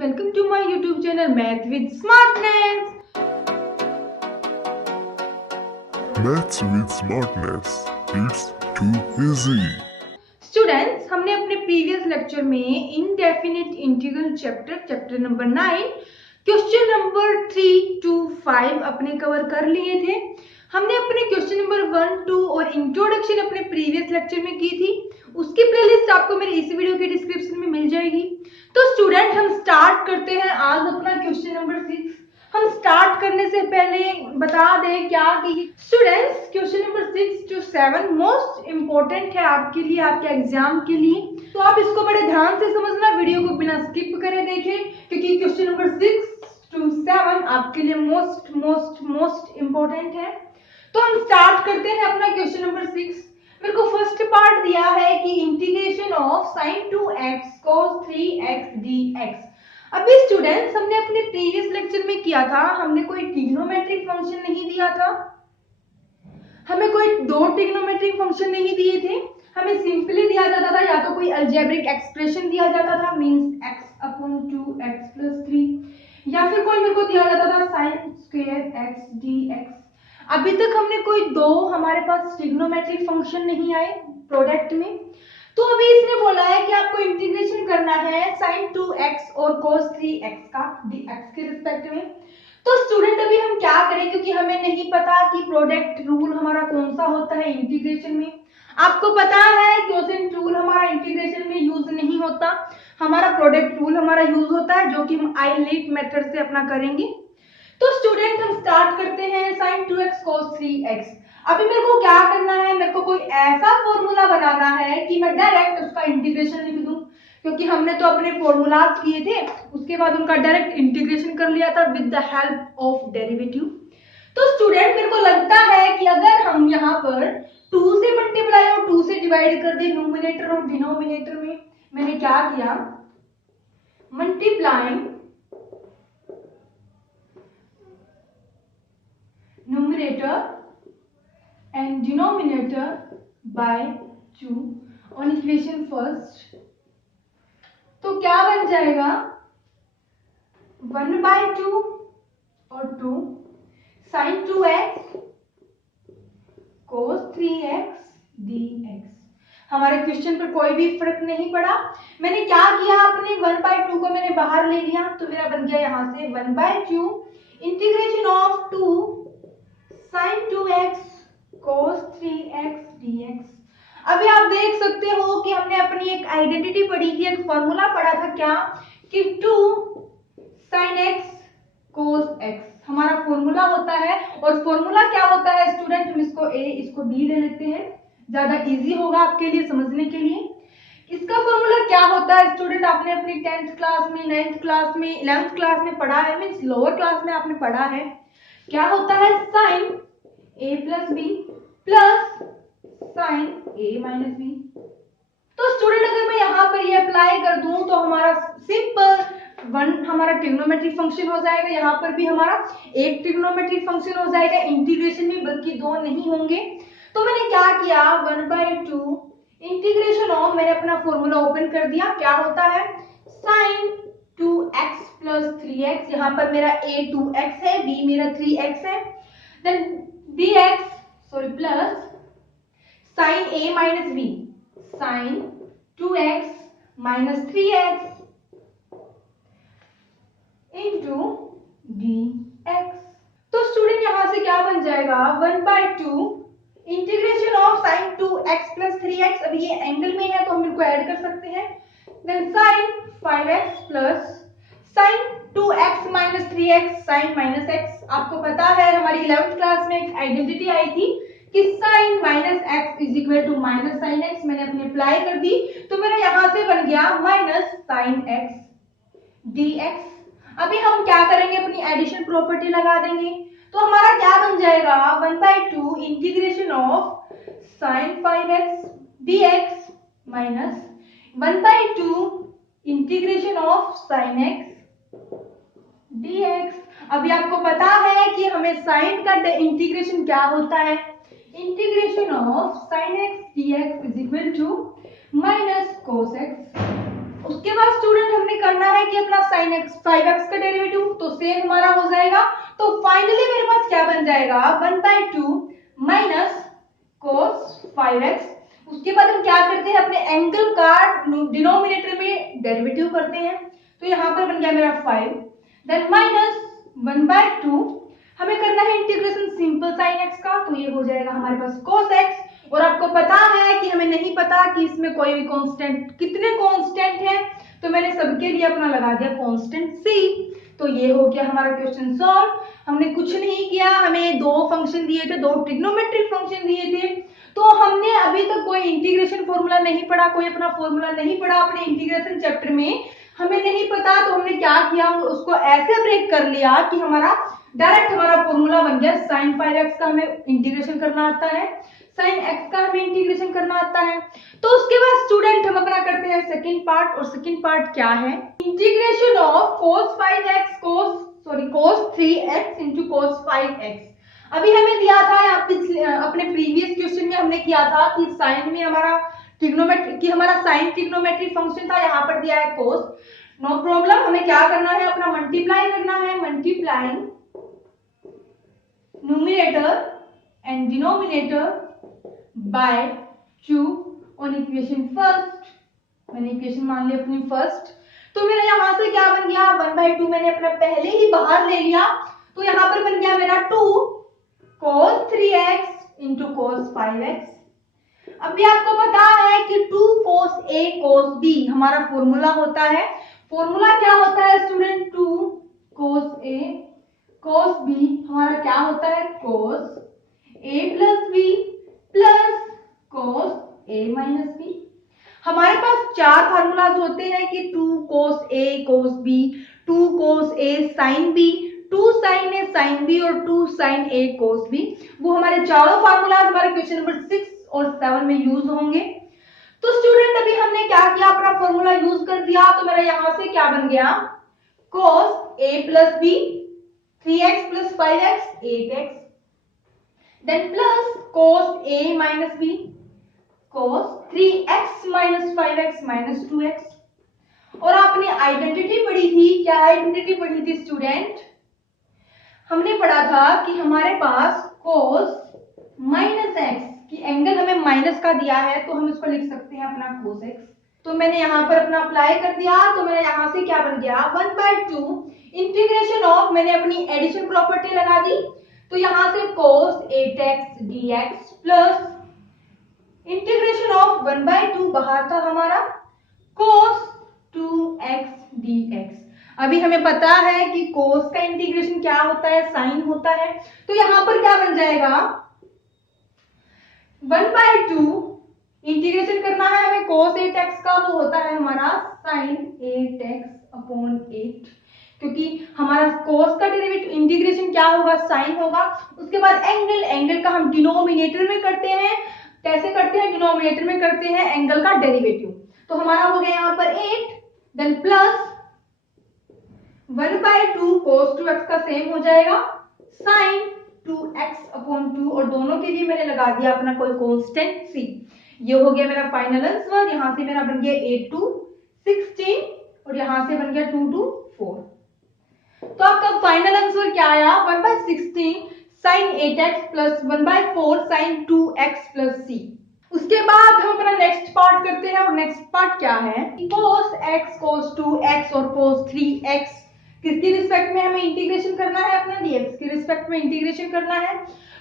welcome to my YouTube channel Math with Smartness. Maths with Smartness. It's too easy. Students, हमने अपने previous lecture में indefinite integral chapter number 9 question number 3 to 5 अपने cover कर लिए थे। हमने अपने क्वेश्चन नंबर 1, 2 और इंट्रोडक्शन अपने प्रीवियस लेक्चर में की थी। उसकी प्लेलिस्ट आपको मेरे इस वीडियो के डिस्क्रिप्शन में मिल जाएगी। तो स्टूडेंट, हम स्टार्ट करते हैं आज अपना क्वेश्चन नंबर 6। हम स्टार्ट करने से पहले बता दें क्या कि students, question number 6 to 7 most important है आपके लिए, आपके एग्जाम के लिए। तो आप इसको बड़े ध्यान से समझना, वीडियो को बिना स्किप करे देखें, क्योंकि क्वेश्चन नंबर 6 to 7 आपके लिए मोस्ट इंपॉर्टेंट है। तो हम स्टार्ट करते हैं अपना क्वेश्चन नंबर 6। मेरे को फर्स्ट पार्ट दिया है कि integration of sin 2x cos 3x dx। अभी स्टूडेंट्स, हमने अपने प्रीवियस लेक्चर में किया था, हमने कोई ट्रिग्नोमेट्रिक फंक्शन नहीं दिया था, हमें कोई दो ट्रिग्नोमेट्रिक फंक्शन नहीं दिए थे। हमें सिंपली दिया जाता था या तो कोई अलजेब्रिक एक्सप्रेशन दिया जाता था, मींस x/2x + 3, या फिर कोई मेरे को दिया जाता था sin² x dx। अभी तक हमने कोई दो हमारे पास ट्रिग्नोमेट्रिक फंक्शन नहीं आए प्रोडक्ट में। तो अभी इसने बोला है कि आपको इंटीग्रेशन करना है sin 2x और cos 3x का dx के रिस्पेक्ट में। तो स्टूडेंट, अभी हम क्या करें, क्योंकि हमें नहीं पता कि प्रोडक्ट रूल हमारा कौन सा होता है इंटीग्रेशन में। आपको पता है क्वोशिएंट रूल हमारा इंटीग्रेशन में यूज नहीं होता, हमारा प्रोडक्ट रूल हमारा यूज होता है, जो कि हम आइलेट मेथड से अपना करेंगे। तो स्टूडेंट, हम स्टार्ट करते हैं sin 2x cos 3x। अभी मेरे को क्या करना है, मेरे को कोई ऐसा फॉर्मूला बनाना है कि मैं डायरेक्ट उसका इंटीग्रेशन लिख दूं, क्योंकि हमने तो अपने फॉर्मूलाज किए थे, उसके बाद उनका डायरेक्ट इंटीग्रेशन कर लिया था with the help of derivative. तो स्टूडेंट, मेरे को लगता है कि अगर हम यहाँ पर 2 से मल्टीप्लाई और 2 से डिवाइड कर दे न्यूमरेटर और डिनोमिनेटर में, मैंने क्या किया, multiplying numerator and denominator by 2 on equation first। तो क्या बन जाएगा, 1/2 और 2 sin 2x cos 3x dx। हमारे क्वेश्चन पर कोई भी फर्क नहीं पड़ा। मैंने क्या किया, अपने 1/2 को मैंने बाहर ले लिया, तो मेरा बन गया यहाँ से 1/2 integration of 2 sin 2x cos 3x dx। अभी आप देख सकते हो कि हमने अपनी एक आइडेंटिटी पढ़ी थी, एक फॉर्मूला पढ़ा था, क्या कि 2 sin x cos x हमारा फॉर्मूला होता है। और फॉर्मूला क्या होता है स्टूडेंट, हम इसको a इसको b ले लेते हैं, ज्यादा इजी होगा आपके लिए समझने के लिए। इसका फॉर्मूला क्या होता है स्टूडेंट, आपने अपनी 10th क्लास में, 9th क्लास में, 11th क्लास में पढ़ा है, मींस लोअर क्लास में आपने पढ़ा है। क्या होता है, sin a + b plus sin a - b। तो स्टूडेंट, अगर मैं यहाँ पर ये अप्लाई कर दूं तो हमारा सिंपल हमारा ट्रिग्नोमेट्रिक फंक्शन हो जाएगा। यहाँ पर भी हमारा एक ट्रिग्नोमेट्रिक फंक्शन हो जाएगा इंटीग्रेशन में, बल्कि दो नहीं होंगे। तो मैंने क्या किया, 1/2 इंटीग्रेशन ऑफ, मैंने अपना फॉर्मूला ओपन कर दिया, क्या होता है sin 2x + 3x। यहाँ पर मेरा a 2x है, b मेरा 3x है, then dx plus sin a - b sin 2x - 3x into dx। तो स्टूडेंट, यहां से क्या बन जाएगा, 1/2 integration of sin 2x + 3x। अभी ये एंगल में है तो हम इनको ऐड कर सकते हैं, then sin 5x plus sin 2x - 3x sin -x। आपको पता है हमारी 11th क्लास में एक आइडेंटिटी आई थी कि sin -x = -sin x। मैंने अपनी अप्लाई कर दी, तो मेरा यहां से बन गया -sin x dx। अभी हम क्या करेंगे, अपनी एडिशन प्रॉपर्टी लगा देंगे, तो हमारा क्या बन जाएगा, 1/2 integration of sin 5x dx minus 1/2 integration of sin x dx। अभी आपको पता है कि हमें साइन का इंटीग्रेशन क्या होता है, integration of sin x dx = -cos x। उसके बाद स्टूडेंट, हमने करना है कि अपना sin x 5x का डेरिवेटिव, तो सेम हमारा हो जाएगा। तो फाइनली मेरे पास क्या बन जाएगा 1/2 माइनस cos 5x। उसके बाद हम क्या करते हैं अपने एंगल का डिनोमिनेटर में डेरिवेटिव करते हैं, तो यहाँ पर बन गया मेरा 5, देन माइनस 1/2, हमें करना है इंटीग्रेशन सिंपल sin x का, तो ये हो जाएगा हमारे पास cos x। और आपको पता है कि हमें नहीं पता कि इसमें कोई भी कांस्टेंट, कितने कांस्टेंट हैं, तो मैंने सबके लिए अपना लगा दिया कांस्टेंट c। तो ये हो गया हमारा क्वेश्चन सॉल्व। हमने कुछ नहीं किया, हमें दो फंक्शन दिए थे, दो ट्रिग्नोमेट्रिक फंक्शन दिए थे, तो हमने अभी तक कोई इंटीग्रेशन फॉर्मूला नहीं पढ़ा, कोई अपना फॉर्मूला नहीं पढ़ा अपने इंटीग्रेशन चैप्टर में, हमें नहीं पता, तो हमने क्या किया, उसको ऐसे ब्रेक कर लिया कि हमारा डायरेक्ट हमारा फॉर्मूला बन गया sin 5x का हमें इंटीग्रेशन करना आता है, sin x का हमें इंटीग्रेशन करना आता है। तो उसके बाद स्टूडेंट हम अपना करते हैं सेकंड पार्ट, और सेकंड पार्ट क्या है, integration of cos 3x into cos 5x। अभी हमें दिया था यहाँ पिछले अपने प्रीवियस क्वेश्चन में हमने किया था कि साइन में हमारा ट्रिग्नोमेट्री, हमारा साइन ट्रिग्नोमेट्री फंक्शन था, यहाँ पर दिया है cos। नो प्रॉब्लम, हमें क्या करना है अपना मल्टीप्लाई करना है, multiplying numerator and denominator by 2 on equation first. मैंने इक्वेशन मान ली अपनी फर्स्ट, तो मेरा यहाँ से क्या बन गया 1/2 मैंने अपना पहले ही बाहर ले लिया, तो यहाँ पर बन गया मेरा 2 cos 3x into cos 5x। अभी आपको पता है कि 2 cos a cos b हमारा फॉर्मूला होता है। फॉर्मूला क्या होता है student, 2 cos a cos b हमारा क्या होता है cos a plus b plus cos a minus b। हमारे पास चार फार्मूलाज होते हैं कि 2 cos a cos b, 2 cos a sin b, 2 sin a sin b और 2 sin a cos b। वो हमारे चारों फार्मूलाज हमारे क्वेश्चन नंबर 6 और 7 में यूज होंगे। तो स्टूडेंट अभी हमने क्या किया, अपना फॉर्मूला यूज कर दिया, तो मेरा यहां से क्या बन गया cos a plus b 3x plus 5x 8x, then plus cos a minus b cos 3x minus 5x minus 2x। और आपने आइडेंटिटी पढ़ी थी, क्या आइडेंटिटी पढ़ी थी स्टूडेंट, हमने पढ़ा था कि हमारे पास cos माइनस x की एंगल हमें माइनस का दिया है, तो हम इसको लिख सकते हैं अपना cos x। तो मैंने यहाँ पर अपना अप्लाई कर दिया, तो मेरा यहाँ से क्या बन गया 1/2 इंटीग्रेशन ऑफ, मैंने अपनी एडिशन प्रॉपर्टी लगा दी, तो यहाँ से cos 8x dx plus integration of 1/2 बाहर था हमारा cos 2x dx। अभी हमें पता है कि cos का इंटीग्रेशन क्या होता है, साइन होता है, तो यहाँ पर क्या बन जाएगा 1/2 इंटीग्रेशन करना है हमें cos 8x का, वो होता है हमारा sin 8x अपॉन 8, क्योंकि हमारा cos का डेरिवेटिव इंटीग्रेशन क्या होगा साइन होगा। उसके बाद एंगल, एंगल का हम डिनोमिनेटर में करते हैं, कैसे करते हैं, डिनोमिनेटर में करते हैं एंगल का डेरिवेटिव, तो हमारा हो गया यहाँ पर 8, देन प्लस 1/2 cos 2x का सेम हो जाएगा sin 2x अपॉन 2, और दोनों के लिए मैंने लगा दिया अपना कोई कांस्टेंट c। ये हो गया मेरा फाइनल आंसर, यहाँ से मेरा बन गया 8 to 16 और यहाँ से बन गया 2 to 4। तो आपका फाइनल आंसर क्या आया 1/16 sin 8x plus 1/4 sin 2x plus c। उसके बाद हम अपना नेक्स्ट पार्ट करते हैं, और नेक्स्ट पार्ट क्या है cos x cos 2x और cos 3x किसकी रिस्पेक्ट में हमें इंटीग्रेशन करना है, अपना dx की रिस्पेक्ट में इंटीग्रेशन करना है।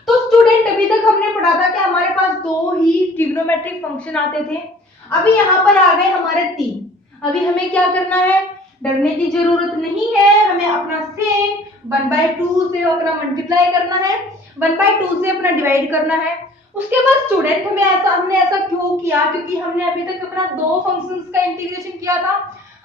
तो स्टूडेंट अभी तक हमने पढ़ा था कि हमारे पास दो ही ट्रिग्नोमेट्रिक फंक्शन आते थे, अभी यहाँ पर आ गए हमारे तीन। अभी हमें क्या करना है, डरने की जरूरत नहीं है, हमें अपना सेम 1/2 से अपना मल्टीप्लाई करना है, 1/2 से अपना डिवाइड करना है। उसके बाद स्टूडेंट हमने ऐसा क्यों किया, क्योंकि हमने अभी तक अपना दो फंक्शंस का इंटीग्रेशन किया था,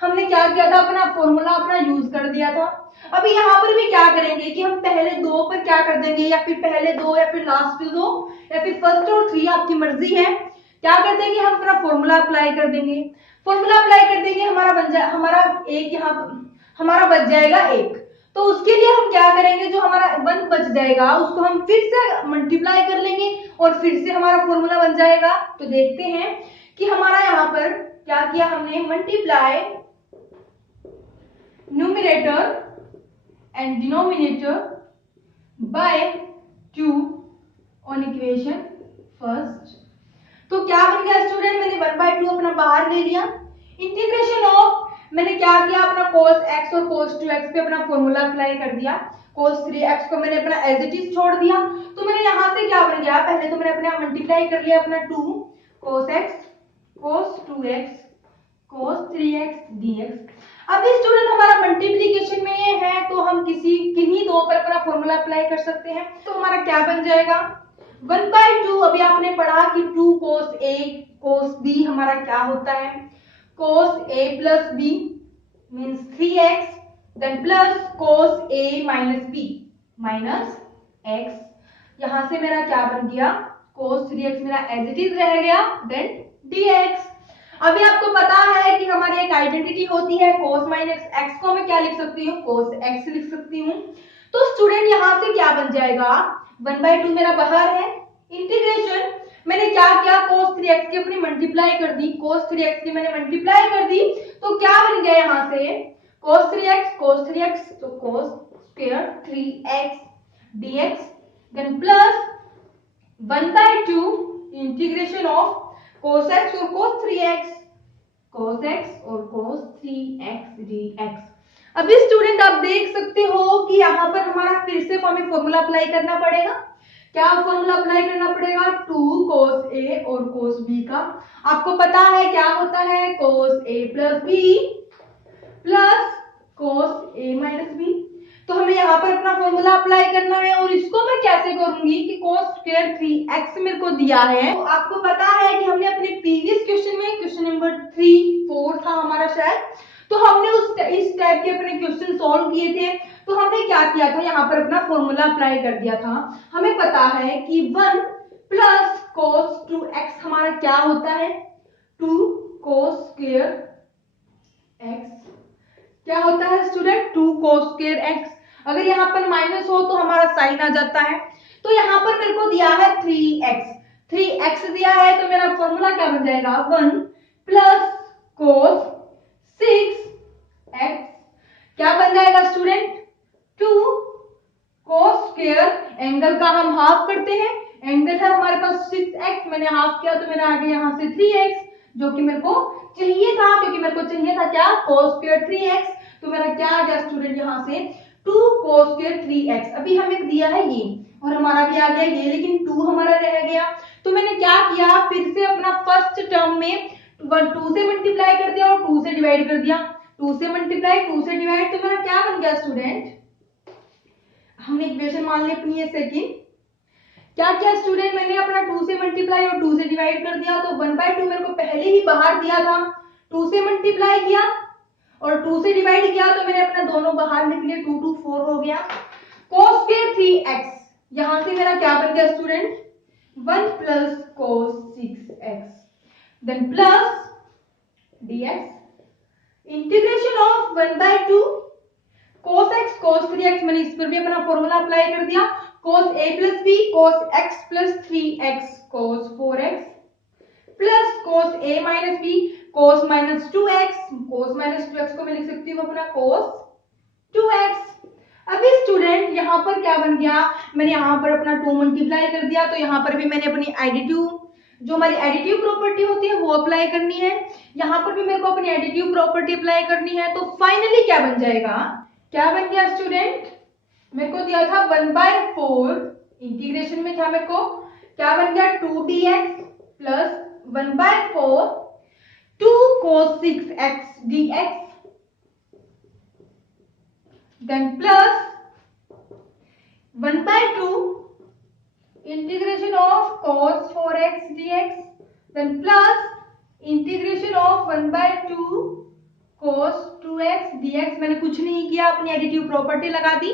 हमने क्या किया था अपना फॉर्मूला अपना यूज कर दिया था। अभी यहाँ पर भी क्या करेंगे कि हम पहले दो पर क्या कर देंगे, या फिर पहले दो या फिर लास्ट दो या फिर फर्स्ट और 3 आपकी मर्जी है, क्या कर देंगे हम अपना फॉर्मूला अप्लाई कर देंगे। फॉर्मूला अप्लाई कर देंगे, हमारा एक यहाँ हमारा बच जाएगा 1, तो उसके लिए हम क्या करेंगे, जो हमारा 1 बच जाएगा उसको हम फिर से मल्टीप्लाई कर लेंगे और फिर से हमारा फॉर्मूला बन जाएगा। तो देखते हैं कि हमारा यहाँ पर क्या किया हमने, multiply numerator numerator and denominator by 2 on equation first. तो क्या बन गया स्टूडेंट, मैंने 1/2 अपना बाहर ले लिया। इंटीग्रेशन ऑफ, मैंने क्या किया, अपना cos x और cos 2x पे अपना फॉर्मूला अप्लाई कर दिया। cos 3x को मैंने अपना एज इट इज छोड़ दिया। तो मैंने यहाँ से क्या बन गया, पहले तो मैंने अपना मल्टीप्लाई कर लिया अपना 2 cos x cos 2x cos 3x dx। अब स्टूडेंट हमारा मल्टीप्लीकेशन में ये है तो हम किन्हीं दो पर अपना फॉर्मूला अप्लाई कर सकते हैं। तो हमारा क्या बन जाएगा 1/2। अभी आपने पढ़ा कि 2 cos a cos b हमारा क्या होता है, cos a plus b means 3x then plus cos a minus b minus x। यहां से मेरा क्या बन गया, cos 3x मेरा एज इट इज रह गया then dx। अभी आपको पता है कि हमारी एक आइडेंटिटी होती है cos माइनस x को मैं क्या लिख सकती हूँ, cos x लिख सकती हूँ। तो स्टूडेंट यहाँ से क्या बन जाएगा, 1/2 मेरा बाहर है। इंटीग्रेशन मैंने क्या किया, cos 3x की अपनी मल्टीप्लाई कर दी, cos 3x की मैंने मल्टीप्लाई कर दी। तो क्या बन गया यहाँ से cos 3x तो cos square 3x dx then plus 1/2 integration of cos x और cos 3x cos x और cos 3x dx। अभी स्टूडेंट आप देख सकते हो कि यहाँ पर हमारा फिर से हमें फॉर्मूला अप्लाई करना पड़ेगा। क्या फॉर्मूला अप्लाई करना पड़ेगा, 2 cos a और cos b का। आपको पता है क्या होता है, cos a plus b plus cos a minus b। तो हमें यहाँ पर अपना फॉर्मूला अप्लाई करना है और इसको मैं कैसे करूंगी कि cos स्क्वायर 3x मेरे को दिया है। तो आपको पता है कि हमने अपने प्रीवियस क्वेश्चन में क्वेश्चन नंबर 3-4 था हमारा शायद, तो हमने इस टाइप के अपने क्वेश्चन सॉल्व किए थे। तो हमने क्या किया था, यहाँ पर अपना फॉर्मूला अप्लाई कर दिया था। हमें पता है कि 1 प्लस cos 2x हमारा क्या होता है, 2 cos स्क्वायर x क्या होता है स्टूडेंट, 2 cos स्क्वायर x। अगर यहाँ पर माइनस हो तो हमारा साइन आ जाता है। तो यहाँ पर मेरे को दिया है 3x दिया है, तो मेरा फॉर्मूला क्या बन जाएगा, 1 प्लस cos 6x क्या बन जाएगा स्टूडेंट, 2 cos स्क्वायर, एंगल का हम हाफ करते हैं, एंगल है हमारे पास 6x, मैंने हाफ किया तो मेरा आ गया यहाँ से 3x, जो कि मेरे को चाहिए था, क्योंकि मेरे को चाहिए था क्या, cos स्क्वायर 3x। तो मेरा क्या आ गया स्टूडेंट यहाँ से 2 cos स्क्वायर 3x। अभी हमें दिया है ये और हमारा भी आ गया ये, लेकिन 2 हमारा रह गया। तो मैंने क्या किया, फिर से अपना फर्स्ट टर्म में 2 से मल्टीप्लाई कर दिया और 2 से डिवाइड कर दिया, 2 से मल्टीप्लाई 2 से डिवाइड। तो मेरा क्या बन गया स्टूडेंट, हमने इक्वेशन मान ली अपनी ये सेकंड। क्या किया स्टूडेंट, मैंने अपना 2 से मल्टीप्लाई और 2 से डिवाइड कर दिया। तो 1/2 मेरे को पहले ही बाहर दिया था, 2 से मल्टीप्लाई किया और 2 से डिवाइड किया, तो मैंने अपना दोनों बाहर लिख लिए, 2 2 4 हो गया। cos स्क्वायर 3x यहां से मेरा क्या बन गया student, 1 plus cos 6x then plus dx integration of 1/2 cos x cos 3x। मैंने इस पर भी अपना फॉर्मूला अप्लाई कर दिया, cos a plus b cos x plus 3x cos 4x plus cos a minus b cos minus 2x, cos minus 2x को मैं लिख सकती हूँ अपना cos 2x। अभी स्टूडेंट यहाँ पर क्या बन गया, मैंने यहाँ पर अपना 2 मल्टीप्लाई कर दिया, तो यहाँ पर भी मैंने अपनी एडिटिव, जो हमारी एडिटिव प्रॉपर्टी होती है वो अप्लाई करनी है, यहाँ पर भी मेरे को अपनी एडिटिव प्रॉपर्टी अप्लाई करनी है। तो फाइनली क्या बन जाएगा, क्या बन गया स्टूडेंट, मेरे को दिया था 1/4 इंटीग्रेशन में था मेरे को, क्या बन गया 2dx plus 1/4 2 cos 6x dx then plus 1/2 integration of cos 4x dx then plus integration of 1/2 cos 2x dx। मैंने कुछ नहीं किया, अपनी एडिटिव प्रॉपर्टी लगा दी।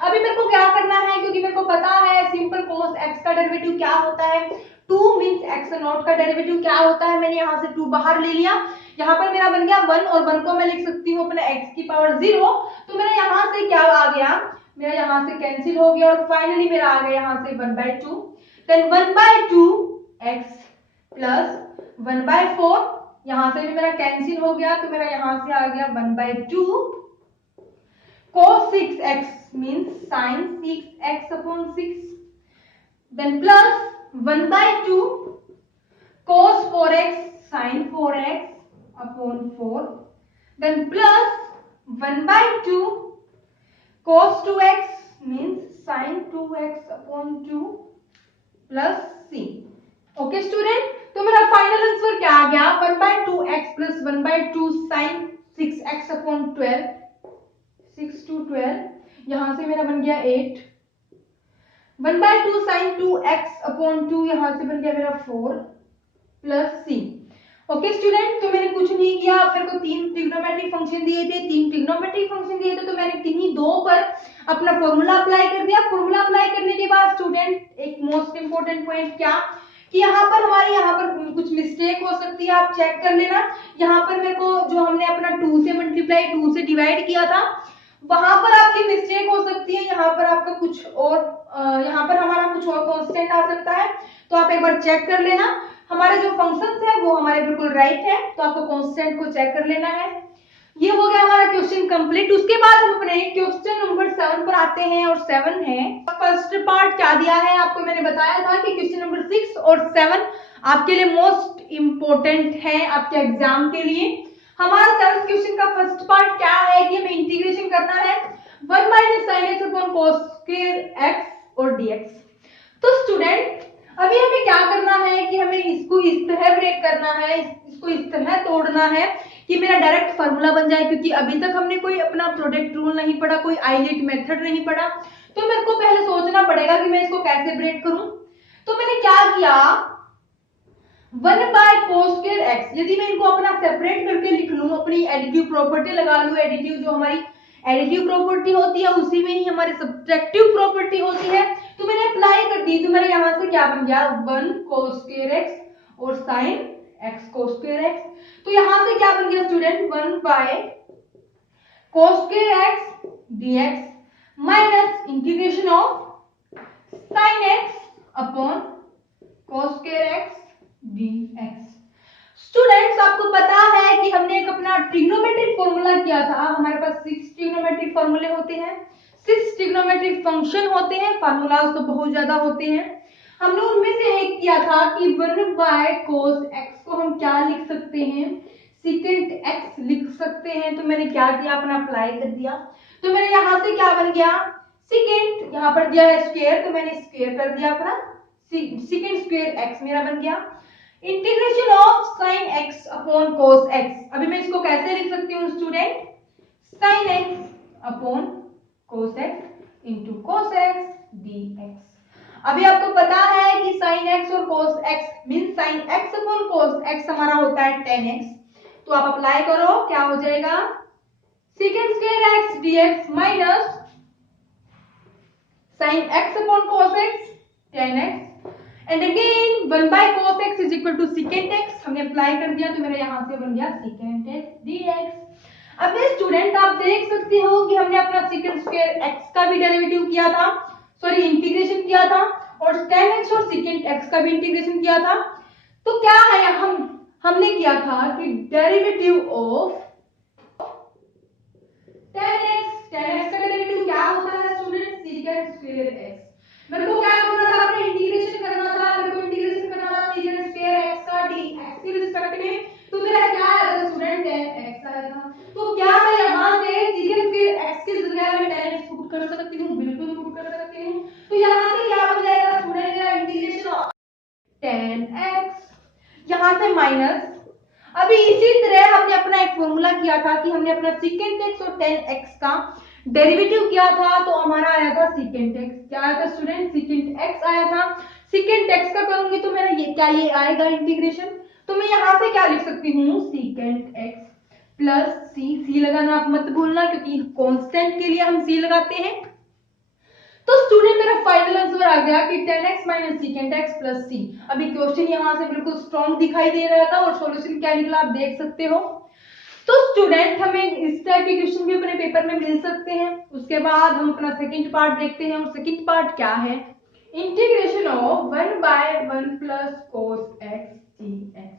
अभी मेरे को क्या करना है, क्योंकि मेरे को पता है सिंपल cos x का डेरिवेटिव क्या होता है, 2 मींस x नॉट का डेरिवेटिव क्या होता है। मैंने यहाँ से 2 बाहर ले लिया, यहाँ पर मेरा बन गया 1 और 1 को मैं लिख सकती हूँ अपने x की पावर 0। तो मेरा यहाँ से क्या आ गया, मेरा यहाँ से कैंसिल हो गया और फाइनली मेरा आ गया यहाँ से 1/2 देन 1/2 x प्लस 1/4, यहां से भी मेरा कैंसिल हो गया, तो मेरा यहां से आ गया 1/2 cos 6x means sin 6x upon 6, then plus 1 by 2 cos 4x sin 4x upon 4, then plus 1 by 2 cos 2x means sin 2x upon 2 plus c. Okay student, तो मेरा फाइनल आंसर क्या आ गया? 1 by 2x plus 1 by 2 sin 6x upon 12, 6 to 12, यहां से मेरा बन गया 8, 1 by 2 sin 2x upon 2, यहां से बन गया मेरा 4 प्लस c. ओके स्टूडेंट, तो मैंने कुछ नहीं किया, मेरे को 3 ट्रिग्नोमेट्रिक फंक्शन दिए थे, 3 ट्रिग्नोमेट्रिक फंक्शन दिए थे, तो मैंने किन्हीं 2 पर अपना फॉर्मूला अप्लाई कर दिया. फॉर्मूला अप्लाई करने के बाद स्टूडेंट एक मोस्ट इंपोर्टेंट पॉइंट क्या कि यहाँ पर कुछ मिस्टेक हो सकती है, आप चेक कर लेना. यहाँ पर मेरे को जो हमने अपना 2 से मल्टीप्लाई 2 से डिवाइड किया था, वहां पर आपकी मिस्टेक हो सकती है. यहाँ पर आपका कुछ और यहाँ पर हमारा कुछ और कांस्टेंट आ सकता है, तो आप एक बार चेक कर लेना. हमारे जो फंक्शंस है वो हमारे बिल्कुल राइट है, तो आपको कांस्टेंट को चेक कर लेना है. ये हो गया हमारा क्वेश्चन कंप्लीट. उसके बाद हम अपने क्वेश्चन नंबर 7 पर आते हैं, और 7 है, फर्स्ट पार्ट क्या दिया है आपको मैंने बताया था कि क्वेश्चन नंबर 6 और 7 आपके लिए मोस्ट इंपोर्टेंट है आपके एग्जाम के लिए. हमारा 7th क्वेश्चन का फर्स्ट पार्ट क्या है कि हमें इंटीग्रेशन करना है 1 minus sine x upon cos square x और dx. तो स्टूडेंट अभी हमें क्या करना है कि हमें इसको इस तरह ब्रेक करना है, इसको इस तरह तोड़ना है कि मेरा डायरेक्ट फार्मूला बन जाए, क्योंकि अभी तक हमने कोई अपना प्रोडक्ट रूल नहीं पढ़ा, कोई आइलेट मेथड नहीं पढ़ा, तो मेरे को पहले सोचना पड़ेगा कि मैं इसको कैसे ब्रेक करूं. तो मैंने क्या किया, 1 बाय cos स्क्वायर x, यदि मैं इनको अपना सेपरेट करके लिख लूं, अपनी एडिटिव प्रॉपर्टी लगा लूं, एडिटिव जो हमारी एडिटिव प्रॉपर्टी होती है उसी में ही हमारी सब्ट्रैक्टिव प्रॉपर्टी होती है, तो मैंने अप्लाई कर दी. तो मेरे यहां से क्या बन गया, 1 cos स्क्वायर x और sin x cos square x. तो यहां से क्या बन गया student, 1 by cos square x dx minus integration of sin x upon cos square x dx. Students आपको पता है कि हमने एक अपना ट्रिग्नोमेट्रिक फॉर्मूला किया था. हमारे पास 6 ट्रिग्नोमेट्रिक फॉर्मूले होते हैं, 6 ट्रिग्नोमेट्रिक फंक्शन होते हैं, फार्मूलाज तो बहुत ज्यादा होते हैं. हमने उनमें से एक किया था कि 1 बाय cos x को हम क्या लिख सकते हैं, secant x लिख सकते हैं. तो मैंने क्या किया, अपना अप्लाई कर दिया. तो मेरे यहां से क्या बन गया, secant, यहाँ पर दिया है स्क्वायर, तो मैंने स्क्वायर कर दिया, अपना secant स्क्वायर x मेरा बन गया. Integration of sin x upon cos x, अभी मैं इसको कैसे लिख सकती हूँ student, sin x upon cos x into cos x dx. अभी आपको पता है कि sin x और cos x mean sin x upon cos x हमारा होता है 10x. तो आप अप्लाई करो, क्या हो जाएगा, secant square x dx minus sin x upon cos x 10x and again 1 by cos x is equal to secant x. हमने अप्लाई कर दिया, तो मेरा यहां से बन गया secant x dx. अब स्टूडेंट आप देख सकते हो कि हमने अपना secant स्क्वायर x का भी डेरिवेटिव किया था, सॉरी इंटीग्रेशन किया था, और tan x और secant x का भी इंटीग्रेशन किया था. तो क्या है, हमने किया था कि डेरिवेटिव ऑफ tan x का डेरिवेटिव क्या होता है स्टूडेंट, secant स्क्वायर x. मेरे को क्या करना था, अपने इंटीग्रेशन करना था, मेरे को इंटीग्रेशन करना था secant स्क्वायर x का dx के रिस्पेक्ट में. तो मेरा क्या आया था स्टूडेंट, tan x आया था. तो क्या मैं यहां से secant स्क्वायर x की जगह में tan x पुट कर सकती हूं, बिल्कुल पुट कर सकती हूं. तो यहां से क्या बन जाएगा स्टूडेंट, मेरा इंटीग्रेशन ऑफ tan x, यहां से माइनस. अभी इसी तरह हमने अपना एक फॉर्मूला किया था कि हमने अपना secant x और tan x का डेरिवेटिव किया था, तो हमारा आया था secant x. क्या आया था स्टूडेंट, secant x आया था. secant x का करूंगी तो मेरा ये आएगा इंटीग्रेशन. तो मैं यहां से क्या लिख सकती हूँ, secant x प्लस c लगाना आप मत भूलना, क्योंकि कांस्टेंट के लिए हम c लगाते हैं. तो स्टूडेंट मेरा फाइनल आंसर आ गया कि tan x minus secant x plus c. अभी क्वेश्चन यहां से बिल्कुल स्ट्रॉन्ग दिखाई दे रहा था, और सॉल्यूशन क्या निकला आप देख सकते हो. तो स्टूडेंट हमें इस टाइप के क्वेश्चन भी अपने पेपर में मिल सकते हैं. उसके बाद हम अपना सेकंड पार्ट देखते हैं, और सेकंड पार्ट क्या है, integration of 1 by 1 plus cos x dx.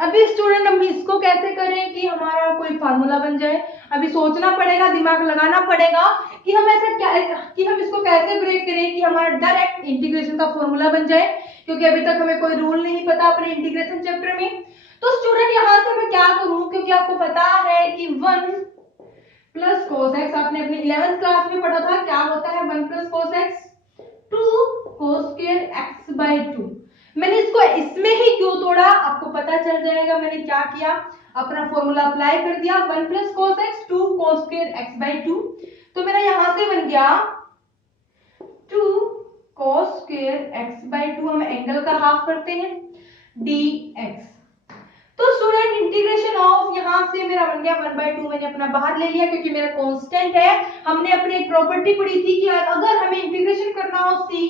अभी स्टूडेंट हम इसको कैसे करें कि हमारा कोई फार्मूला बन जाए। अभी सोचना पड़ेगा, दिमाग लगाना पड़ेगा कि हम ऐसा क्या, कि हम इसको कैसे ब्रेक करें कि हमारा डायरेक्ट इंटीग्रेशन का फॉर्मूला बन जाए, क्योंकि अभी तक हमें कोई रूल नहीं पता अपने इंटीग्रेशन चैप्टर में। तो स्टूडेंट यहाँ से मैं क्या करूं, क्योंकि आपको पता है कि 1 प्लस cos x आपने अपनी 11th क्लास में पढ़ा था, क्या होता है 1 plus cos x, 2 cos square x by 2। मैंने इसको इसमें ही क्यों तोड़ा आपको पता चल जाएगा। मैंने क्या किया, अपना फॉर्मूला अप्लाई कर दिया, 1 plus cos x 2 cos square x by 2। तो मेरा यहां से बन गया 2 cos square x by 2, हम एंगल का हाफ करते हैं, dx। तो स्टूडेंट इंटीग्रेशन ऑफ यहां से मेरा बन गया 1/2, मैंने अपना बाहर ले लिया क्योंकि मेरा कांस्टेंट है। हमने अपनी एक प्रॉपर्टी पढ़ी थी कि अगर हमें इंटीग्रेशन करना हो c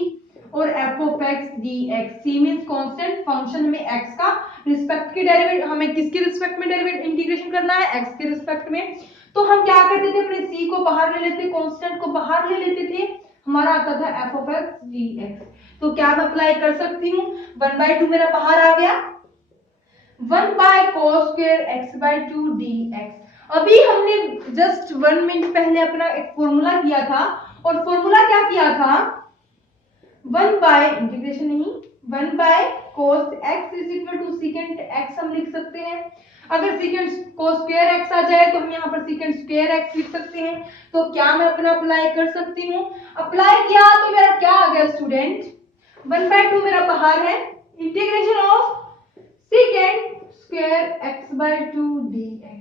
और f of x dx, c means constant, function में x का रिस्पेक्ट की डेरिवेटिव, हमें किसके रिस्पेक्ट में डेरिवेटिव इंटीग्रेशन करना है, x के रिस्पेक्ट में। तो हम क्या करते थे, अपने c को बाहर ले लेते, कांस्टेंट को बाहर ले लेते थे, हमारा आता था f of x dx। तो क्या मैं अप्लाई कर सकती हूँ, 1/2 मेरा बाहर आ गया, 1 by cos square x by 2 dx। अभी हमने जस्ट 1 मिनट पहले अपना एक फॉर्मूला किया था, और फॉर्मूला क्या किया था, 1 बाय इंटीग्रेशन नहीं, 1 by cos x is equal to secant x हम लिख सकते हैं। अगर सीकेंट cos स्क्वायर x आ जाए तो हम यहाँ पर सीकेंट स्क्वायर x लिख सकते हैं। तो क्या मैं अपना अप्लाई कर सकती हूँ, अप्लाई किया तो मेरा क्या आ गया स्टूडेंट, 1/2 मेरा बाहर है, integration of secant square x by 2 dx।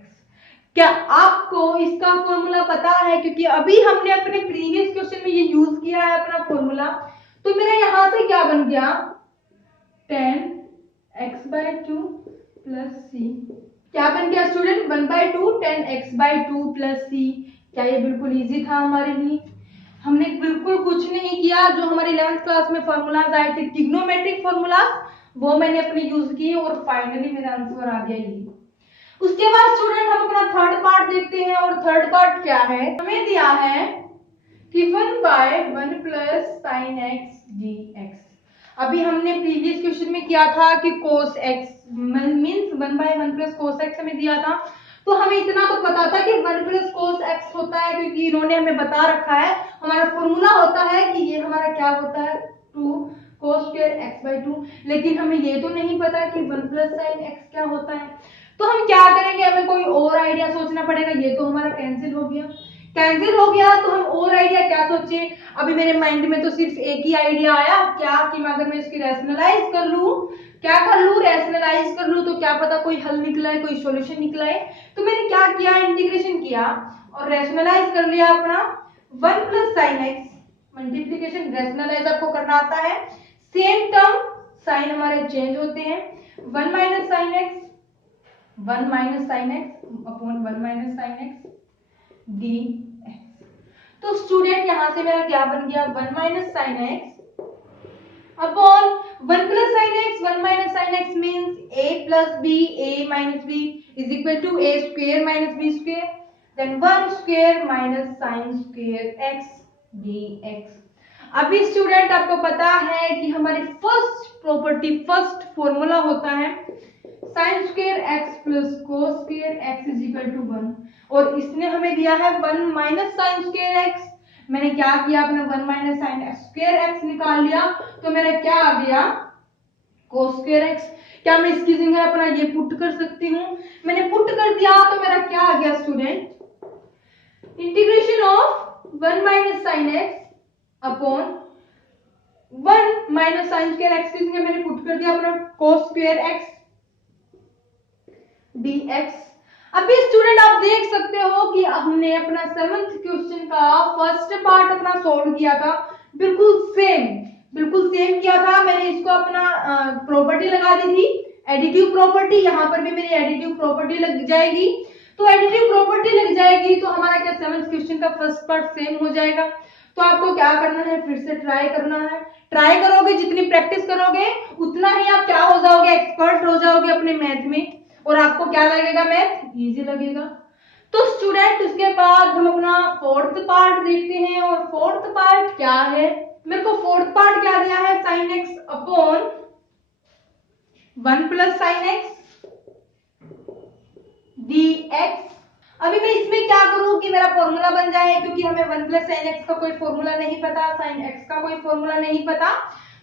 क्या आपको इसका फॉर्मूला पता है, क्योंकि अभी हमने अपने प्रीवियस क्वेश्चन में ये यूज किया है अपना फॉर्मूला। तो मेरा यहां से क्या बन गया, 10x by 2 प्लस c। क्या बन गया student, 1/2 10x by 2 plus c। क्या ये बिल्कुल इजी था हमारे लिए, हमने बिल्कुल कुछ नहीं किया। जो हमारी 11th क्लास में फॉर्मूलाज आए थे, ट्रिग्नोमेट्रिक फॉर्मूला, वो मैंने अपने यूज किए और फाइनली मेरा आंसर आ गया ये। उसके बाद स्टूडेंट हम अपना थर्ड पार्ट देखते हैं, और थर्ड पार्ट क्या है, हमें दिया है कि 1 by 1 plus sine x dx। अभी हमने प्रीवियस क्वेश्चन में किया था कि cos x means 1 by 1 plus cos x हमें दिया था। तो हमें इतना तो पता था कि 1 प्लस cos x होता है, क्योंकि इन्होंने हमें बता रखा है, हमारा फॉर्मूला होता है कि ये हमारा क्या होता है, 2 cos square x by 2। लेकिन हमें ये तो नहीं पता कि 1 प्लस साइन x क्या होता है। तो हम क्या करेंगे, हमें कोई और आइडिया सोचना पड़ेगा। ये तो हमारा कैंसिल हो गया, कैंसिल हो गया, तो हम और आइडिया क्या सोचे। अभी मेरे माइंड में तो सिर्फ एक ही आइडिया आया, क्या कि अगर मैं इसकी रैशनलाइज कर लूं, क्या कर लूं, रैशनलाइज कर लूं, तो क्या पता कोई हल निकला है, कोई सॉल्यूशन निकला है। तो मैंने क्या किया, इंटीग्रेशन किया और रैशनलाइज कर लिया अपना 1 plus sine x, multiplication rationalise आपको करना आता है। सेम टर्म साइन हमारे चेंज होते हैं, 1 minus sine x, 1 minus sine x upon 1 minus sine x d x. तो स्टूडेंट यहां से मेरा क्या बन गया, 1 minus sine x upon 1 plus sine x, 1 minus sine x means a plus b, a minus b is equal to a square minus b square, then 1 square minus sine square x dx। अभी student आपको पता है कि हमारी first property, first formula होता है sine square x plus cos square x is equal to 1, और इसने हमें दिया है 1 माइनस साइन स्क्वायर x। मैंने क्या किया, अपने 1 माइनस साइन स्क्वायर x निकाल लिया, तो मेरा क्या आ गया, कोस स्क्वायर x। क्या मैं इसकी जगह अपना ये पुट कर सकती हूँ, मैंने पुट कर दिया, तो मेरा क्या आ गया student, integration of 1 minus sine x upon 1 minus sine square x की जगह मैंने पुट कर दिया अपना कोस स्क्वायर x dx। अभी स्टूडेंट आप देख सकते हो कि हमने अपना 7th क्वेश्चन का फर्स्ट पार्ट अपना सॉल्व किया था, बिल्कुल सेम किया था। मैंने इसको अपना प्रॉपर्टी लगा दी थी, एडिटिव प्रॉपर्टी, यहाँ पर भी मेरी एडिटिव प्रॉपर्टी लग जाएगी। तो एडिटिव प्रॉपर्टी लग जाएगी तो हमारा क्या 7th क्वेश्चन का फर्स्ट पार्ट सेम हो जाएगा। तो आपको क्या करना है, फिर से ट्राई करना है। ट्राई करोगे, जितनी प्रैक्टिस करोगे उतना ही आप क्या हो जाओगे, एक्सपर्ट हो जाओगे अपने मैथ में, और आपको क्या लगेगा, मैथ इजी लगेगा। तो स्टूडेंट उसके बाद हम अपना फोर्थ पार्ट देखते हैं, और फोर्थ पार्ट क्या है, मेरे को फोर्थ पार्ट क्या दिया है, sign x upon 1 plus sine x dx। अभी मैं इसमें क्या करूं कि मेरा फॉर्मूला बन जाए, क्योंकि हमें 1 प्लस साइन एक्स का कोई फॉर्मूला नहीं पता, साइन एक्स का कोई फॉर्मूला नहीं पता,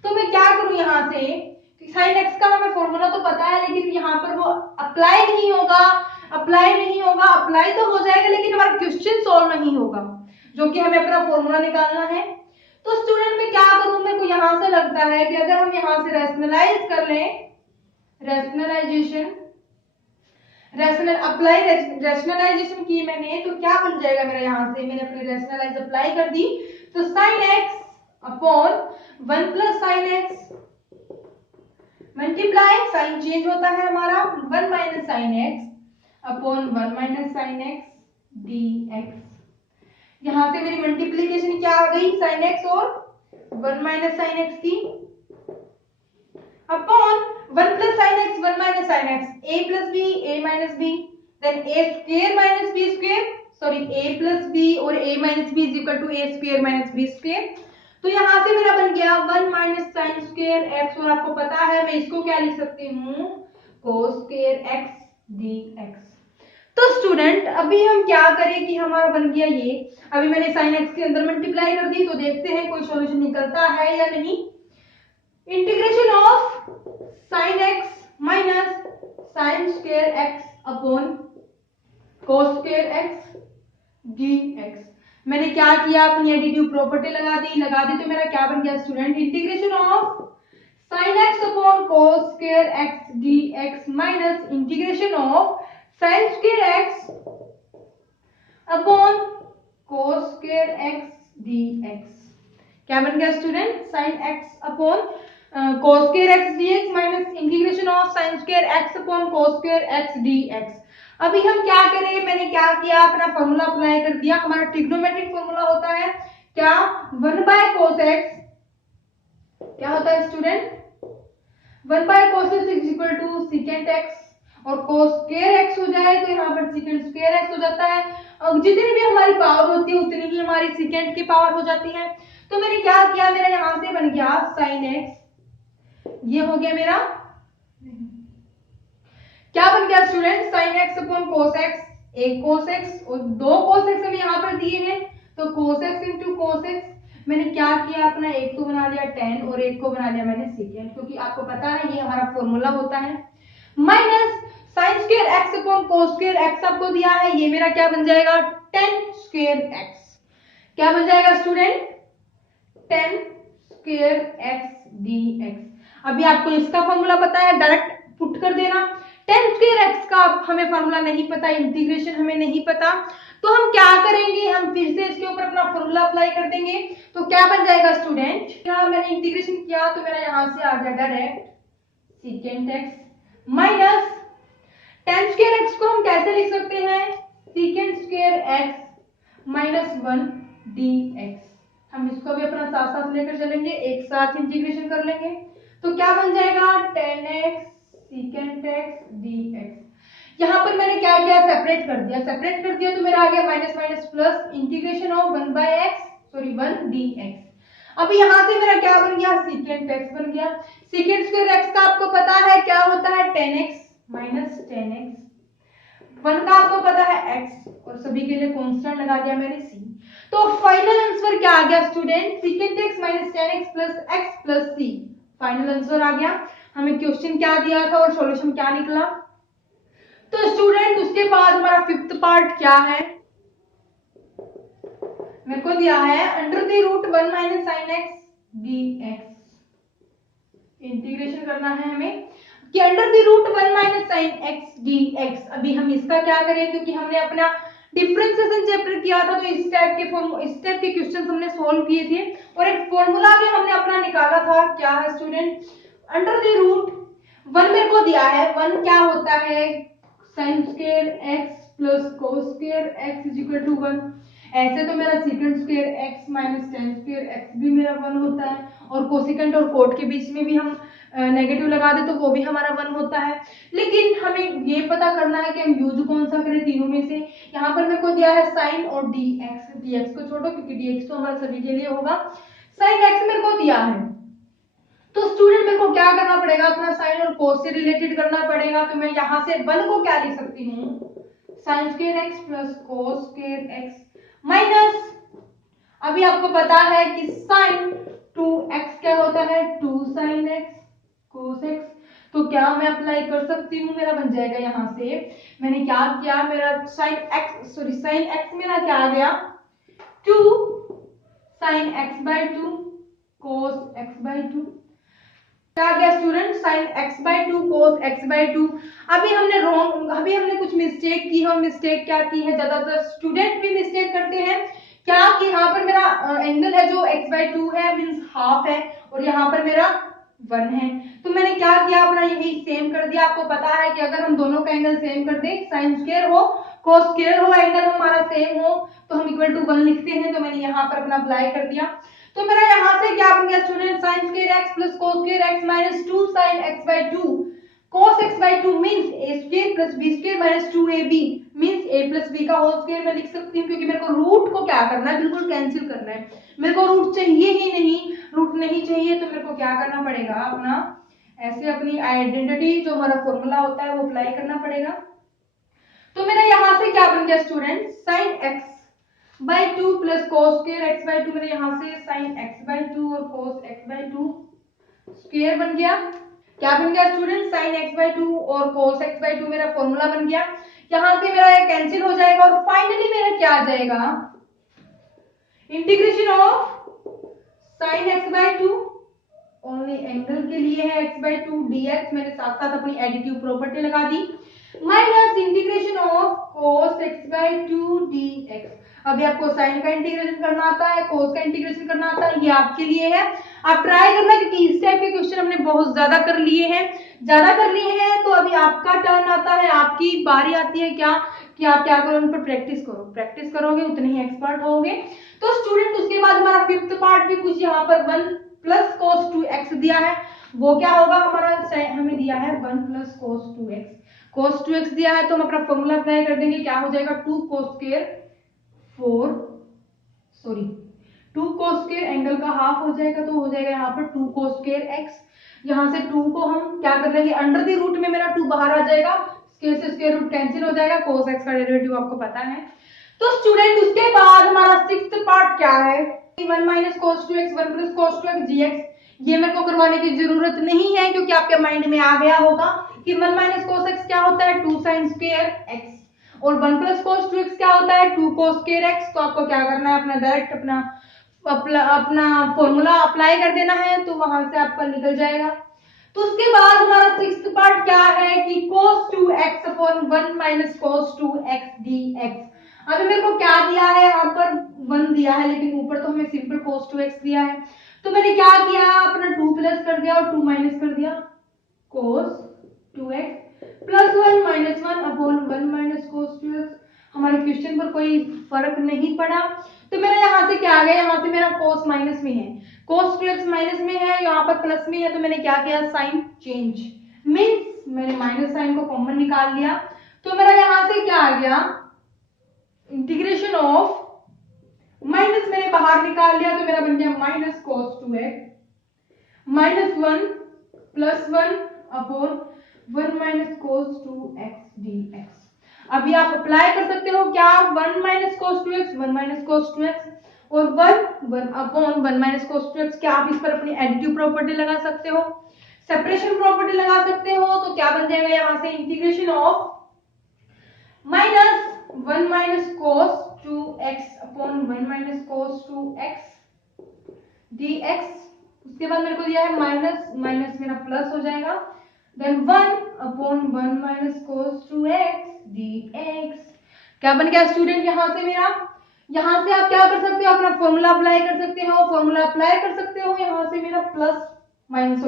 तो मैं क्या करूं यहाँ से, साइन एक्स का हमें फॉर्मूला तो पता है लेकिन यहाँ पर वो अप्लाई नहीं होगा, अप्लाई तो हो जाएगा लेकिन हमारा क्वेश्चन सॉल्व नहीं होगा, जो कि हमें अपना फॉर्मूला निकालना है। तो स्टूडेंट मैं क्या करूं, मेरे को यहाँ से लगता है कि अगर हम यहाँ से रैशनलाइज कर लें, रैशनलाइजेशन की मैंने, तो क्या बन जाएगा मेरा, यहाँ से मैंने अपनी रैशनलाइज अप्लाई कर दी, तो sine x upon 1 plus sine x multiply, sine change होता है हमारा, 1 minus sine x upon 1 minus sine x dx। यहाँ से मेरी मल्टीप्लीकेशन क्या आ गई, साइन एक्स और 1 माइनस साइन एक्स की, upon 1 plus sine x 1 minus sine x, a plus b a minus b, then a square minus b square, sorry a plus b और a minus b is equal to a square minus b square. तो यहाँ से मेरा बन गया 1 minus sine square x, और आपको पता है मैं इसको क्या लिख सकती हूँ, कोस स्क्वायर एक्स dx। तो स्टूडेंट अभी हम क्या करें कि हमारा बन गया ये, अभी मैंने साइन एक्स के अंदर मल्टीप्लाई कर दी, तो देखते हैं कोई सॉल्यूशन निकलता है या नहीं। Integration of sine x minus sine square x upon cos square x dx। मैंने क्या किया, अपनी एडिटिव प्रॉपर्टी लगा दी, तो मेरा क्या बन गया student, integration of sign x upon cos square x dx minus integration of sign square x upon cos square x dx। क्या बन गया student, sign x upon cos square x dx minus integration of sign square x upon cos square x dx। अभी हम क्या करें, मैंने क्या किया, अपना फॉर्मूला अप्लाई कर दिया, हमारा ट्रिग्नोमेट्रिक फॉर्मूला होता है क्या, 1 बाय कोस एक्स, क्या होता है student, 1 by cos x is equal to secant x, और कोस स्क्वायर एक्स हो जाए तो यहाँ पर सीकेंट स्क्वायर एक्स हो जाता है, और जितनी भी हमारी पावर होती है उतनी ही हमारी सीकेंट की पावर हो जाती है। तो मैंने क्या किया, मेरा यहाँ से बन गया साइन एक्स, ये हो गया मेरा, क्या बन गया student, sign x upon cos x, एक कोस एक्स और दो कोस एक्स हमें यहाँ पर दिए हैं, तो cos x into cos x, मैंने क्या किया, अपना एक को बना लिया tan और एक को बना लिया मैंने सीकेंट, क्योंकि आपको पता है ये हमारा फॉर्मूला होता है, minus sine square x upon कोस स्क्वायर एक्स आपको दिया है, ये मेरा क्या बन जाएगा, tan स्क्वायर एक्स। क्या बन जाएगा student, tan square x dx। अभी आपको इसका फॉर्मूला पता है, डायरेक्ट पुट कर देना, tan स्क्वायर एक्स का हमें फॉर्मूला नहीं पता, इंटीग्रेशन हमें नहीं पता, तो हम क्या करेंगे, हम फिर से इसके ऊपर अपना फॉर्मूला अप्लाई कर देंगे। तो क्या बन जाएगा स्टूडेंट, यहाँ मैंने इंटीग्रेशन किया तो मेरा यहाँ से आ गया direct secant x minus tan square x को हम कैसे लिख सकते हैं, secant square x minus 1 dx। हम इसको भी अपना साथ साथ लेकर चलेंगे, एक साथ इंटीग्रेशन कर लेंगे, तो क्या बन जाएगा tan x secant x dx। यहाँ पर मैंने क्या किया, सेपरेट कर दिया तो मेरा आ गया minus minus plus integration of 1 by x, sorry 1 dx। अब यहाँ से मेरा क्या बन गया, सीकेंट x बन गया, सीकेंट स्क्वायर x का आपको पता है क्या होता है, tan x minus tan x, 1 का आपको पता है x, और सभी के लिए कांस्टेंट लगा दिया मैंने c। तो फाइनल आंसर क्या आ गया student, secant x minus tan x plus c, final answer आ गया। हमें क्वेश्चन क्या दिया था और सॉल्यूशन क्या निकला। तो स्टूडेंट उसके बाद हमारा फिफ्थ पार्ट क्या है, मेरे को दिया है under the root 1 minus sine x dx। Integration करना है हमें कि under the root 1 minus sine x dx। अभी हम इसका क्या करें, क्योंकि हमने अपना डिफरेंशिएशन चैप्टर किया था, तो इस टाइप के क्वेश्चन हमने सॉल्व किए थे, और एक फॉर्मूला भी हमने अपना निकाला था, क्या है स्टूडेंट, अंडर द रूट 1 मेरे को दिया है, 1 क्या होता है, sine square x plus cos square x is equal to 1। ऐसे तो मेरा secant square x minus tan square x भी मेरा 1 होता है, और कोसिकेंट और कोट के बीच में भी हम नेगेटिव लगा दे तो वो भी हमारा 1 होता है। लेकिन हमें ये पता करना है कि हम यूज कौन सा करें तीनों में से। यहाँ पर मेरे को दिया है साइन और dx को छोड़ो क्योंकि dx तो हमारा सभी के लिए होगा, साइन एक्स मेरे को दिया है, तो स्टूडेंट मेरे को क्या करना पड़ेगा, अपना साइन और कोस से रिलेटेड करना पड़ेगा। तो मैं यहाँ से 1 को क्या लिख सकती हूँ, sign square x plus cos square x minus, अभी आपको पता है कि साइन 2x क्या होता है, 2 साइन x कोस x, तो क्या मैं अप्लाई कर सकती हूँ, मेरा बन जाएगा यहाँ से, मैंने क्या किया, मेरा साइन x मेरा क्या आ गया, 2 sign x by 2 cos x by 2, क्या गया student, sine x by 2 cos x by 2। अभी हमने कुछ मिस्टेक की है, मिस्टेक क्या की है, ज्यादातर स्टूडेंट भी मिस्टेक करते हैं क्या कि यहाँ पर मेरा एंगल है जो x बाय 2 है मींस हाफ है और यहाँ पर मेरा 1 है, तो मैंने क्या किया, अपना यही सेम कर दिया। आपको पता है कि अगर हम दोनों का एंगल सेम कर दें, साइन स्क्वायर हो कोस स्क्वायर हो, एंगल हमारा सेम हो तो हम इक्वल टू 1 लिखते हैं, तो मैंने यहाँ पर अपना अप्लाई कर दिया। तो मेरा यहाँ से क्या बन गया student, sine square x plus cos square x minus 2 sine x by 2 cos x by 2 means a square plus b square minus 2ab means a plus b का होल स्क्वायर मैं लिख सकती हूँ, क्योंकि मेरे को रूट को क्या करना है, बिल्कुल कैंसिल करना है, मेरे को रूट चाहिए ही नहीं, रूट नहीं चाहिए तो मेरे को क्या करना पड़ेगा, अपना ऐसे अपनी आइडेंटिटी जो हमारा फॉर्मूला होता है वो अप्लाई करना पड़ेगा। तो मेरा यहाँ से क्या बन गया student, sine x by 2 plus cos square x by 2, मेरे यहाँ से साइन x बाय 2 और कोस x बाय 2 स्क्वायर बन गया, क्या बन गया स्टूडेंट, साइन x बाय 2 और कोस x बाय 2 मेरा फॉर्मूला बन गया। यहां से मेरा ये कैंसिल हो जाएगा और फाइनली मेरा क्या आ जाएगा, integration of sine x by 2 only angle के लिए है x बाय 2 dx, मैंने साथ साथ अपनी एडिटिव प्रॉपर्टी लगा दी, minus integration of cos x by 2 dx। अभी आपको साइन का इंटीग्रेशन करना आता है, कोस का इंटीग्रेशन करना आता है, ये आपके लिए है, आप ट्राई करना, क्योंकि इस टाइप के क्वेश्चन हमने बहुत ज्यादा कर लिए हैं, तो अभी आपका टर्न आता है, आपकी बारी आती है क्या कि आप क्या करो, उन पर प्रैक्टिस करो, प्रैक्टिस करोगे उतने ही एक्सपर्ट होगे। तो स्टूडेंट उसके बाद हमारा फिफ्थ पार्ट भी कुछ यहाँ पर 1 प्लस कोस 2x दिया है, वो क्या होगा हमारा, हमें दिया है 1 प्लस कोस 2x दिया है, तो हम अपना फॉर्मूला अप्लाई कर देंगे, क्या हो जाएगा 2 कोस स्क्वायर एंगल का हाफ हो जाएगा, तो हो जाएगा यहाँ पर 2 कोस स्क्वायर x, यहाँ से 2 को हम क्या कर लेंगे, अंडर द रूट में मेरा 2 बाहर आ जाएगा, स्क्वायर से स्क्वायर रूट कैंसिल हो जाएगा, cos x का डेरिवेटिव आपको पता है। तो स्टूडेंट उसके बाद हमारा सिक्स्थ पार्ट क्या है, 1 minus cos 2x 1 plus cos 2x dx, ये मेरे को करवाने की जरूरत नहीं है, क्योंकि आपके माइंड में आ गया होगा कि 1 माइनस कोस x क्या होता है, 2 साइन स्क्वायर x, और 1 प्लस कोस 2x क्या होता है, 2 कोस स्क्वायर x। तो आपको क्या करना है, अपना डायरेक्ट अपना फॉर्मूला अप्लाई कर देना है, तो वहां से आपका निकल जाएगा। तो उसके बाद हमारा सिक्स्थ पार्ट क्या है कि cos 2x upon 1 minus cos 2x dx। अभी मेरे को क्या दिया है, यहाँ पर 1 दिया है, लेकिन ऊपर तो हमें सिंपल cos 2x दिया है, तो मैंने क्या किया, अपना 2 प्लस कर दिया और 2 माइनस कर दिया, cos 2x plus 1 minus 1 upon 1 minus cos 2x। हमारे क्वेश्चन पर कोई फर्क नहीं पड़ा, तो मेरा यहाँ से क्या आ गया, यहाँ से मेरा cos माइनस में है, cos 2x माइनस में है, यहाँ पर प्लस में है, तो मैंने क्या किया, साइन चेंज, मींस मैंने माइनस साइन को कॉमन निकाल लिया, तो मेरा यहाँ से क्या आ गया, इंटीग्रेशन ऑफ माइनस मैंने बाहर निकाल लिया, तो मेरा बन गया minus cos 2x minus 1 plus 1 upon 1 minus cos 2x dx। अभी आप अप्लाई कर सकते हो क्या, 1 minus cos 2x 1 minus cos 2x और 1 अपॉन 1 माइनस cos 2x, क्या आप इस पर अपनी एडिटिव प्रॉपर्टी लगा सकते हो, सेपरेशन प्रॉपर्टी लगा सकते हो, तो क्या बन जाएगा यहाँ से, integration of minus 1 minus cos 2x upon 1 minus cos 2x dx। उसके बाद मेरे को दिया है माइनस माइनस मेरा प्लस हो जाएगा, then 1 upon 1 minus cos 2x dx। क्या बन गया स्टूडेंट, यहाँ से मेरा, यहाँ से आप क्या कर सकते हो, अपना फॉर्मूला अप्लाई कर सकते हो, यहाँ से मेरा प्लस माइनस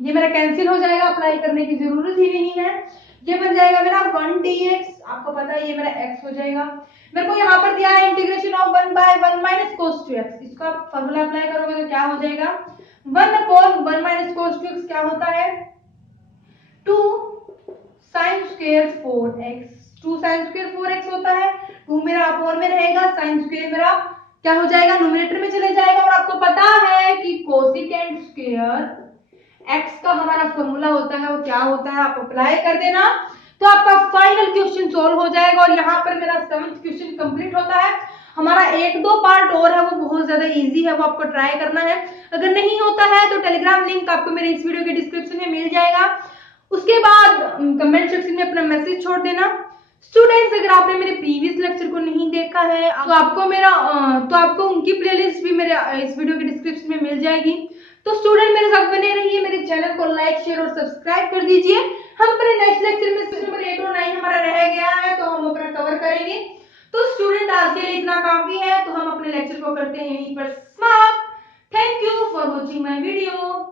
ये मेरा कैंसिल हो जाएगा, अप्लाई करने की जरूरत ही नहीं है, ये बन जाएगा मेरा 1 dx, आपको पता है ये मेरा x हो जाएगा। मेरे को यहाँ पर दिया है integration of 1 by 1 minus cos 2x, इसको आप फॉर्मूला अप्लाई करोगे तो क्या हो जाएगा, 1 अपॉन 1 माइनस cos 2x क्या होता है, 2 sine square 4x, 2 sine square 4x होता है, 2 मेरा अपॉन में रहेगा, साइन स्क्वायर मेरा क्या हो जाएगा, न्यूमरेटर में चले जाएगा, और आपको पता है कि कोसिकेंट स्क्वायर x का हमारा फॉर्मूला होता है वो क्या होता है, आप अप्लाई कर देना, तो आपका फाइनल क्वेश्चन सोल्व हो जाएगा और यहाँ पर मेरा 7th क्वेश्चन कंप्लीट होता है। हमारा 1-2 पार्ट और है, वो बहुत ज्यादा इजी है, वो आपको ट्राई करना है। अगर नहीं होता है तो टेलीग्राम लिंक आपको मेरे इस वीडियो के डिस्क्रिप्शन में मिल जाएगा। उसके बाद कमेंट सेक्शन में अपना मैसेज छोड़ देना। स्टूडेंट्स, अगर आपने मेरे प्रीवियस लेक्चर को नहीं देखा है तो आपको उनकी प्लेलिस्ट भी मेरे इस वीडियो के डिस्क्रिप्शन में मिल जाएगी। तो स्टूडेंट मेरे साथ बने रहिए, मेरे चैनल को लाइक शेयर और सब्सक्राइब कर दीजिए। हम अपने नेक्स्ट लेक्चर में क्वेश्चन नंबर 8 और 9 हमारा रह गया है, तो हम अपना कवर करेंगे। तो स्टूडेंट, आज के लिए इतना काफी है, तो हम अपने लेक्चर को करते हैं यहीं पर समाप्त। Thank you for watching my video.